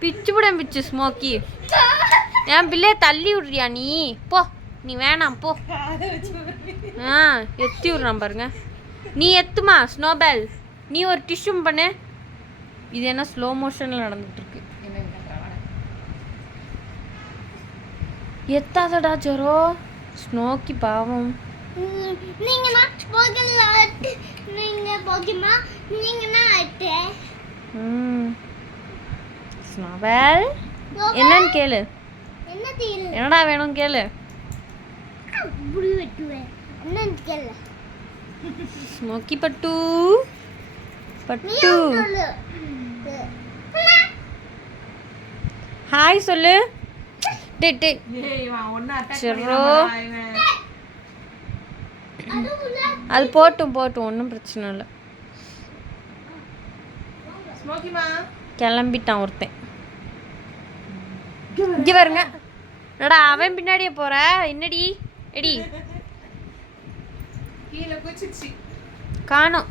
பிச்சு விட பிச்சு ஸ்மோக்கி. என் பிள்ளைய தள்ளி விட்றியா நீ? போ நீ வேணாம் போ. எத்தி விட்றான் பாருங்க. நீ எத்துமா ஸ்னோபேல். நீ ஒரு டிஷ்யூம் பண்ணு. இது என்ன ஸ்லோ மோஷனில் நடந்துட்டு இருக்கு. எத்தாதடா ஜெரோ. ஸ்னோக்கி பாவம். ஸ்னோபேல் என்னன்னு கேளு. என்னடா வேணும் கேளு. ஸ்மோக்கி பட்டு பட்டு ஹாய் சொல்லு. அது போட்டும் ஒன்றும் பிரச்சனை இல்லை. கிளம்பிட்டான் ஒருத்தன். இங்கே பாருங்க. என்னடா அவன் பின்னாடியே போற என்னடி எடி காணோம்.